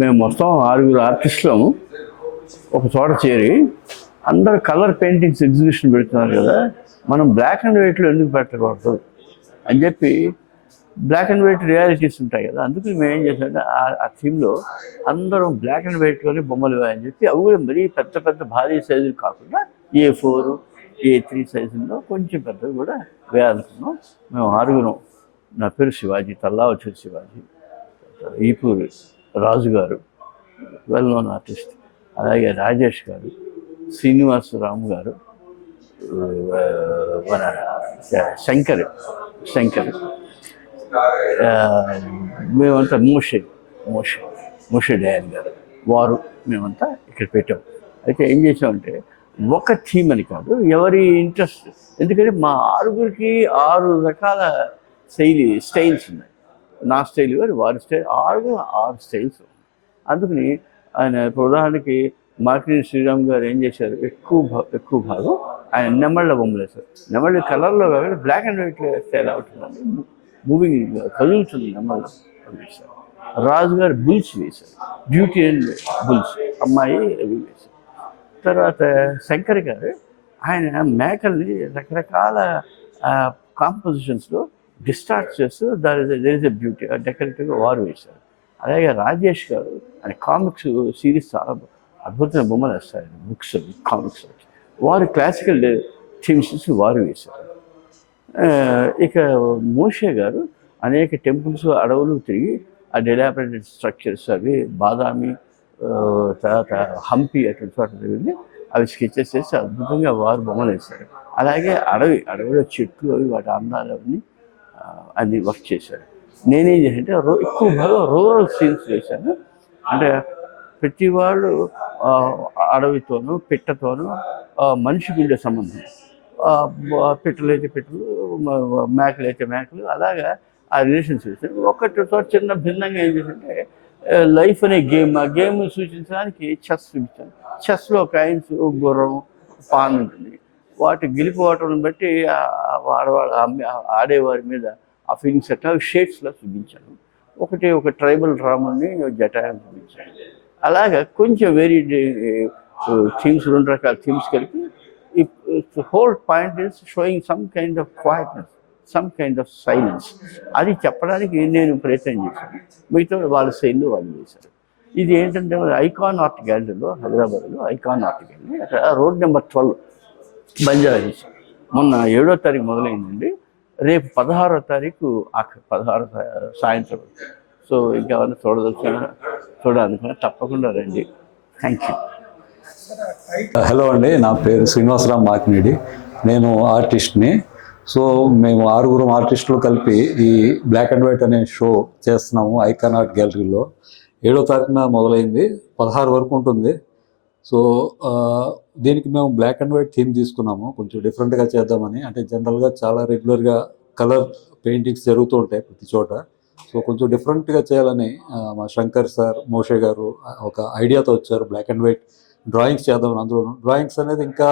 మేము మొత్తం 6 ఆర్టిస్టులము ఒక చోట చేరి అందరు కలర్ పెయింటింగ్స్ ఎగ్జిబిషన్ పెడుతున్నారు కదా, మనం బ్లాక్ అండ్ వైట్లో ఎందుకు పెట్టకూడదు అని చెప్పి, బ్లాక్ అండ్ వైట్ రియాలిటీస్ ఉంటాయి కదా, అందుకు మేము ఏం చేసామంటే ఆ థీమ్లో అందరం బ్లాక్ అండ్ వైట్లోనే బొమ్మలు వేయని చెప్పి, అవి కూడా మరీ పెద్ద పెద్ద భారీ సైజులు కాకుండా A4 A3 సైజుల్లో కొంచెం పెద్దవి కూడా వేయాలనుకున్నాం. మేము 6. నా పేరు శివాజీ, తల్లా వచ్చేది శివాజీ, ఈపూరి రాజు గారు వెల్ నోన్ ఆర్టిస్ట్, అలాగే రాజేష్ గారు, శ్రీనివాసరాము గారు, మన శంకర్ మేమంతా మోషే డయాన్ గారు వారు మేమంతా ఇక్కడ పెట్టాం. అయితే ఏం చేసామంటే ఒక థీమ్ అని కాదు, ఎవరి ఇంట్రెస్ట్, ఎందుకంటే మా 6 6 రకాల స్టైల్స్ ఉన్నాయి. నా స్టైల్ వేరు, వారి స్టైల్, 6 స్టైల్స్. అందుకని ఆయన ఇప్పుడు ఉదాహరణకి మార్కెట్ శ్రీరామ్ గారు ఏం చేశారు, ఎక్కువ భాగం ఆయన నెమళ్ళ బొమ్మలు వేశారు. నెమళ్ళ కలర్లో కాకుండా బ్లాక్ అండ్ వైట్లో స్టైల్ అవుతుందండి, మూవింగ్ కదులుతుంది నెమళ్ళ వేశారు. రాజు గారు బుల్స్ వేశారు, బ్యూటీ అండ్ బుల్స్ అమ్మాయి అవి వేశారు. తర్వాత శంకర్ గారు ఆయన మేకల్ని రకరకాల కాంపోజిషన్స్లో డిస్టార్ట్ చేస్తూ దేర్ ఇస్ ఎ బ్యూటీ డెకరేటివ్గా వారు వేశారు. అలాగే రాజేష్ గారు ఆయన కామిక్స్ సిరీస్ చాలా అద్భుతమైన బొమ్మలు వేస్తారు, బుక్స్ కామిక్స్, వారు క్లాసికల్ థీమ్స్ వారు వేశారు. ఇక మోషే గారు అనేక టెంపుల్స్ అడవులు తిరిగి ఆ డెలాబరేటెడ్ స్ట్రక్చర్స్ అవి బాదామి తర్వాత హంపి అటువంటి చోట వెళ్ళి అవి స్కెచెస్ చేసి అద్భుతంగా వారు బొమ్మలు వేశారు. అలాగే అడవిలో చెట్లు అవి వాటి అందాలన్నీ అది వర్క్ చేశారు. నేనేం చేశానంటే ఎక్కువ బాగా రూరల్ సీన్స్ వేశాను. అంటే ప్రతి వాళ్ళు అడవితోనూ పిట్టతోనూ మనిషికి ఉండే సంబంధం, పిట్టలు అయితే పిట్టలు, మేకలు అయితే మేకలు, అలాగా ఆ రిలేషన్స్ వేశాను. ఒకటితో చిన్న భిన్నంగా ఏం చేశానంటే లైఫ్ అనే గేమ్, ఆ గేమ్ సూచించడానికి చెస్ చూపించాను. చెస్లో కాయిన్స్, గుర్రం, పాన్ ఉంటుంది. వాటి గెలిపోవటం బట్టి ఆడేవారి మీద ఆ ఫీలింగ్స్ అట్లా షేడ్స్లో చూపించాను. ఒక ట్రైబల్ డ్రామాని జటాయం చూపించాను. అలాగా కొంచెం వేరీ థీమ్స్, 2 రకాల థీమ్స్ కలిపి whole point is showing some kind of quietness, some kind of silence. అది చెప్పడానికి నేను ప్రయత్నం చేశాను. మిగతా వాళ్ళ శైలిలో వాళ్ళు చేశారు. ఇది ఏంటంటే ఐకాన్ ఆర్ట్ గ్యాలరీలో, హైదరాబాద్లో ఐకాన్ ఆర్ట్ గ్యాలరీ, అక్కడ రోడ్ నెంబర్ 12 బంజారా హిల్స్. మొన్న 7వ తారీఖు మొదలైందండి, రేపు 16వ తారీఖు 16 సాయంత్రం. సో ఇంకేమైనా చూడాలనుకున్నా తప్పకుండా రండి. Thank you. హలో అండి, నా పేరు శ్రీనివాసరావు మాకినేడి, నేను ఆర్టిస్ట్ని. సో మేము 6 ఆర్టిస్టులు కలిపి ఈ బ్లాక్ అండ్ వైట్ అనే షో చేస్తున్నాము ఐకాన్ ఆర్ట్ గ్యాలరీలో. 7వ తారీఖున మొదలైంది, 16 వరకు ఉంటుంది. సో దీనికి మేము బ్లాక్ అండ్ వైట్ థీమ్ తీసుకున్నాము, కొంచెం డిఫరెంట్గా చేద్దామని. అంటే జనరల్గా చాలా రెగ్యులర్గా కలర్ పెయింటింగ్స్ జరుగుతూ ఉంటాయి ప్రతి చోట. సో కొంచెం డిఫరెంట్గా చేయాలని మా శంకర్ సార్, మోషే గారు ఒక ఐడియాతో వచ్చారు. బ్లాక్ అండ్ వైట్ డ్రాయింగ్స్ చేద్దామని. అందులో డ్రాయింగ్స్ అనేది ఇంకా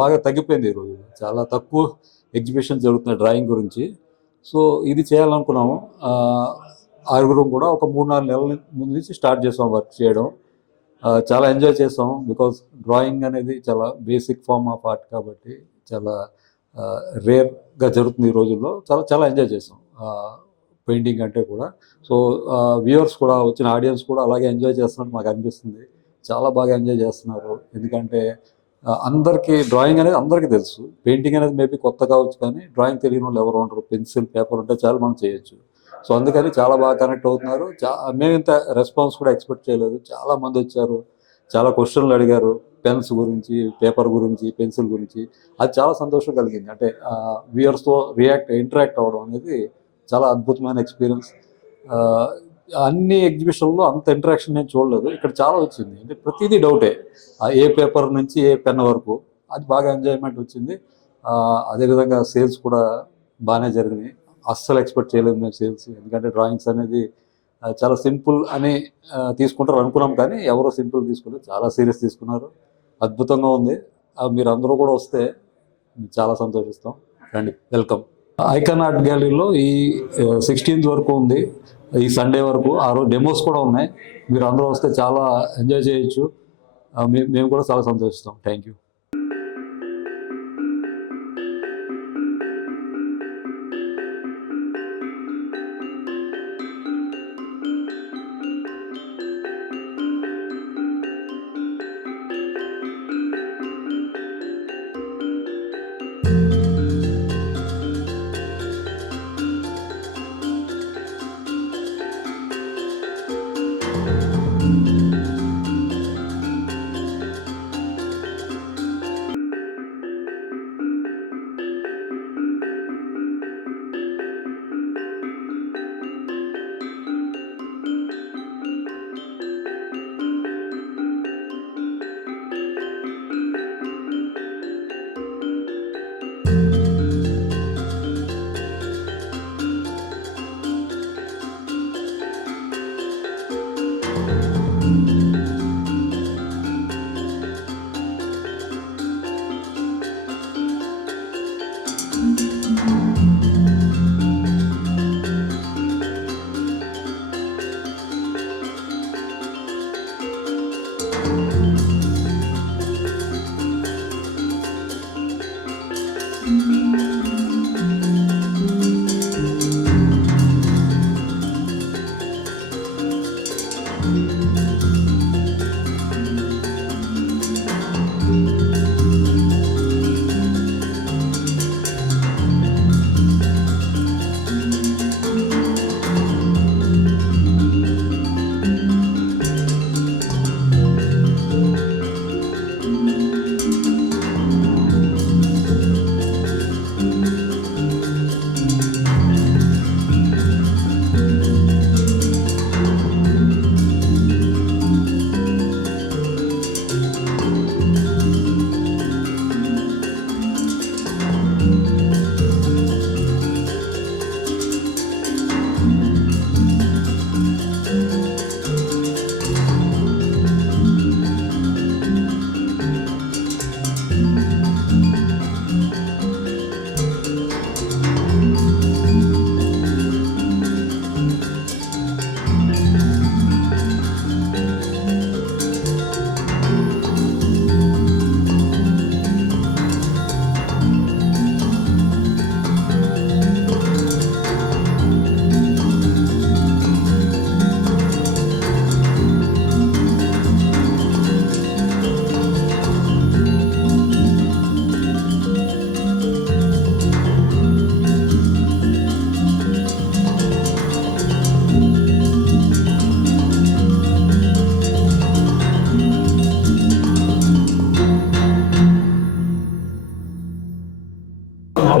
బాగా తగ్గిపోయింది ఈరోజు, చాలా తక్కువ ఎగ్జిబిషన్ జరుగుతున్నాయి డ్రాయింగ్ గురించి. సో ఇది చేయాలనుకున్నాము. 6 కూడా ఒక 3-4 నెలల ముందు నుంచి స్టార్ట్ చేసాం వర్క్ చేయడం. చాలా ఎంజాయ్ చేసాం, బికాజ్ డ్రాయింగ్ అనేది చాలా బేసిక్ ఫార్మ్ ఆఫ్ ఆర్ట్ కాబట్టి చాలా రేర్గా జరుగుతుంది ఈ రోజుల్లో. చాలా ఎంజాయ్ చేసాం పెయింటింగ్ అంటే కూడా. సో వ్యూవర్స్ కూడా, వచ్చిన ఆడియన్స్ కూడా అలాగే ఎంజాయ్ చేస్తున్నట్టు మాకు అనిపిస్తుంది. చాలా బాగా ఎంజాయ్ చేస్తున్నారు, ఎందుకంటే అందరికీ డ్రాయింగ్ అనేది అందరికీ తెలుసు. పెయింటింగ్ అనేది మేబీ కొత్త కావచ్చు, కానీ డ్రాయింగ్ తెలియని వాళ్ళు ఎవరు ఉండరు. పెన్సిల్, పేపర్ ఉంటే చాలు మనం చేయొచ్చు. సో అందుకని చాలా బాగా కనెక్ట్ అవుతున్నారు. మేము ఇంత రెస్పాన్స్ కూడా ఎక్స్పెక్ట్ చేయలేదు. చాలా మంది వచ్చారు, చాలా క్వశ్చన్లు అడిగారు, పెన్స్ గురించి, పేపర్ గురించి, పెన్సిల్ గురించి. అది చాలా సంతోషం కలిగింది. అంటే వ్యూయర్స్తో ఇంటరాక్ట్ అవ్వడం అనేది చాలా అద్భుతమైన ఎక్స్పీరియన్స్. అన్ని ఎగ్జిబిషన్లో అంత ఇంటరాక్షన్ నేను చూడలేదు. ఇక్కడ చాలా వచ్చింది. అంటే ప్రతిదీ డౌటే, ఏ పేపర్ నుంచి ఏ పెన్ వరకు. అది బాగా ఎంజాయ్మెంట్ వచ్చింది. అదేవిధంగా సేల్స్ కూడా బాగానే జరిగినాయి. అస్సలు ఎక్స్పెక్ట్ చేయలేదు మేము సేల్స్. ఎందుకంటే డ్రాయింగ్స్ అనేది చాలా సింపుల్ అని తీసుకుంటారు అనుకున్నాం, కానీ ఎవరో సింపుల్ తీసుకోలేదు, చాలా సీరియస్ తీసుకున్నారు. అద్భుతంగా ఉంది. మీరు అందరూ కూడా వస్తే చాలా సంతోషిస్తాం. రండి, వెల్కమ్. ఐకాన్ ఆర్ట్ గ్యాలరీలో ఈ 16th వరకు ఉంది, ఈ సండే వరకు. ఆ రోజు డెమోస్ కూడా ఉన్నాయి. మీరు అందరూ వస్తే చాలా ఎంజాయ్ చేయొచ్చు. మేము కూడా చాలా సంతోషిస్తాం. Thank you.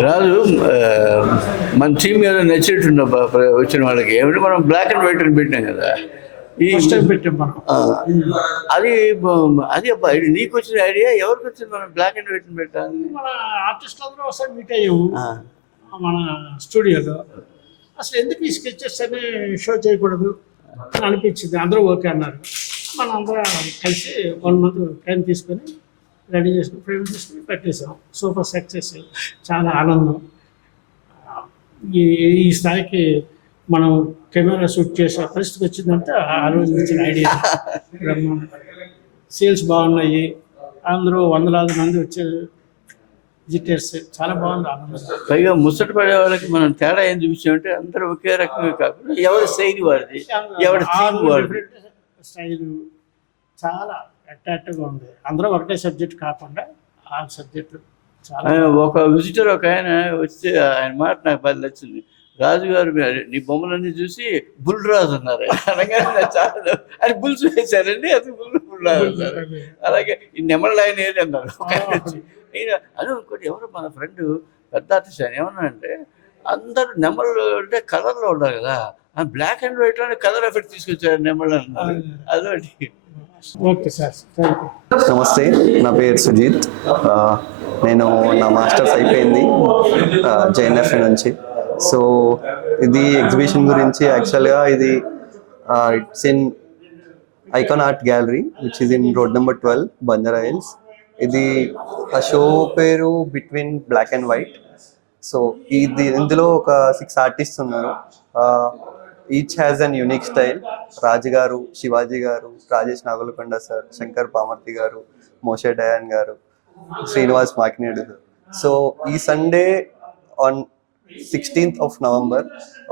రాజు మన టీమ్ ఏదో నచ్చినట్టు వచ్చిన వాళ్ళకి ఏమిటి మనం బ్లాక్ అండ్ వైట్ అని పెట్టాం కదా. ఈ అది అది అబ్బా ఇది నీకు వచ్చిన ఐడియా, ఎవరికి వచ్చింది మనం బ్లాక్ అండ్ వైట్ పెట్టాలి? మన ఆర్టిస్ట్ అందరూ ఒకసారి మీట్ అయ్యాము మన స్టూడియోలో. అసలు ఎందుకు ఈ స్కెచెస్ అని షో చేయకూడదు అని అనిపించింది. అందరూ ఓకే అన్నారు. మనం అందరం కలిసి 1 month టైం తీసుకొని రెడీ చేసుకుని ఫ్రేమ్ చేసుకుని పెట్టేసాం. సూపర్ సక్సెస్, చాలా ఆనందం. ఈ స్థాయికి మనం కెమెరా షూట్ చేసే పరిస్థితికి వచ్చిందంటే ఆ రోజు వచ్చిన ఐడియా బ్రహ్మాండం. సేల్స్ బాగున్నాయి, అందరూ వందలాది మంది వచ్చే విజిటర్స్, చాలా బాగుంది, ఆనందం. పైగా ముచ్చట పడే వాళ్ళకి మనం తేడా ఏం చూపించామంటే అందరూ ఒకే రకంగా కాకుండా ఎవరి శైలి వాడిది, ఎవరి థీమ్ వాడిది. స్టైల్ చాలా అట్రాక్టివ్గా ఉంది. అందరూ ఒకటే సబ్జెక్ట్ కాకుండా ఆ సబ్జెక్టు చాలా ఆయన ఒక విజిటర్ ఒక ఆయన వస్తే ఆయన మాట నాకు బాగా నచ్చింది. రాజుగారు నీ బొమ్మలన్నీ చూసి బుల్ రాజు అన్నారు. అనగానే నాకు చాలా ఆయన బుల్స్ వేశారండి, అది బుల్ రాజు అన్నారు. అలాగే ఈ నెమళ్ళు ఆయన ఏది అన్నారు ఒక ఆయన వచ్చి. నేను అది ఇంకోటి ఎవరు మన ఫ్రెండ్ పెద్ద ఆర్టిస్ట్ ఆయన ఏమన్నా అంటే అందరూ నెమళ్ళు అంటే కలర్లో ఉండాలి కదా, బ్లాక్ అండ్ వైట్ లోనే కలర్ ఎఫెక్ట్ తీసుకొచ్చారు నెమళ్ళు అన్నారు. అదొకటి. Okay sir, thank you. నమస్తే, నా పేరు సుజిత్. నేను నా మాస్టర్స్ అయిపోయింది జైఎన్ఎఫ్ నుంచి. సో ఇది ఎగ్జిబిషన్ గురించి యాక్చువల్గా ఇది it's in Icon art gallery which is in road number 12 Banjara hills. ఇది ఆ షో పేరు between black and white. So ఇందులో ఒక 6 ఆర్టిస్ట్ ఉన్నారు. Each has an unique style. Raju garu, Shivaji garu, Rajesh Nagulakonda sir, Shankar Pamarthi garu, Moshe Dayan garu, Srinivas Makinedu garu. So ఈ Sunday on 16th of November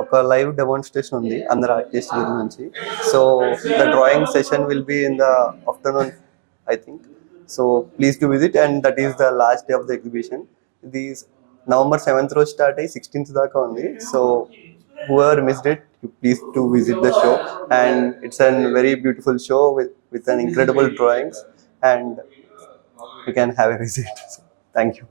ఒక live demonstration ఉంది అందరు ఆర్టిస్ట్ నుంచి. So the drawing session will be in the afternoon I think. So please to visit and that is the last day of the exhibition. ఇది November 7th రోజు start అయ్యి 16th దాకా ఉంది. So whoever missed it, please to visit the show, and it's a very beautiful show with an incredible drawings, and you can have a visit. So, thank you.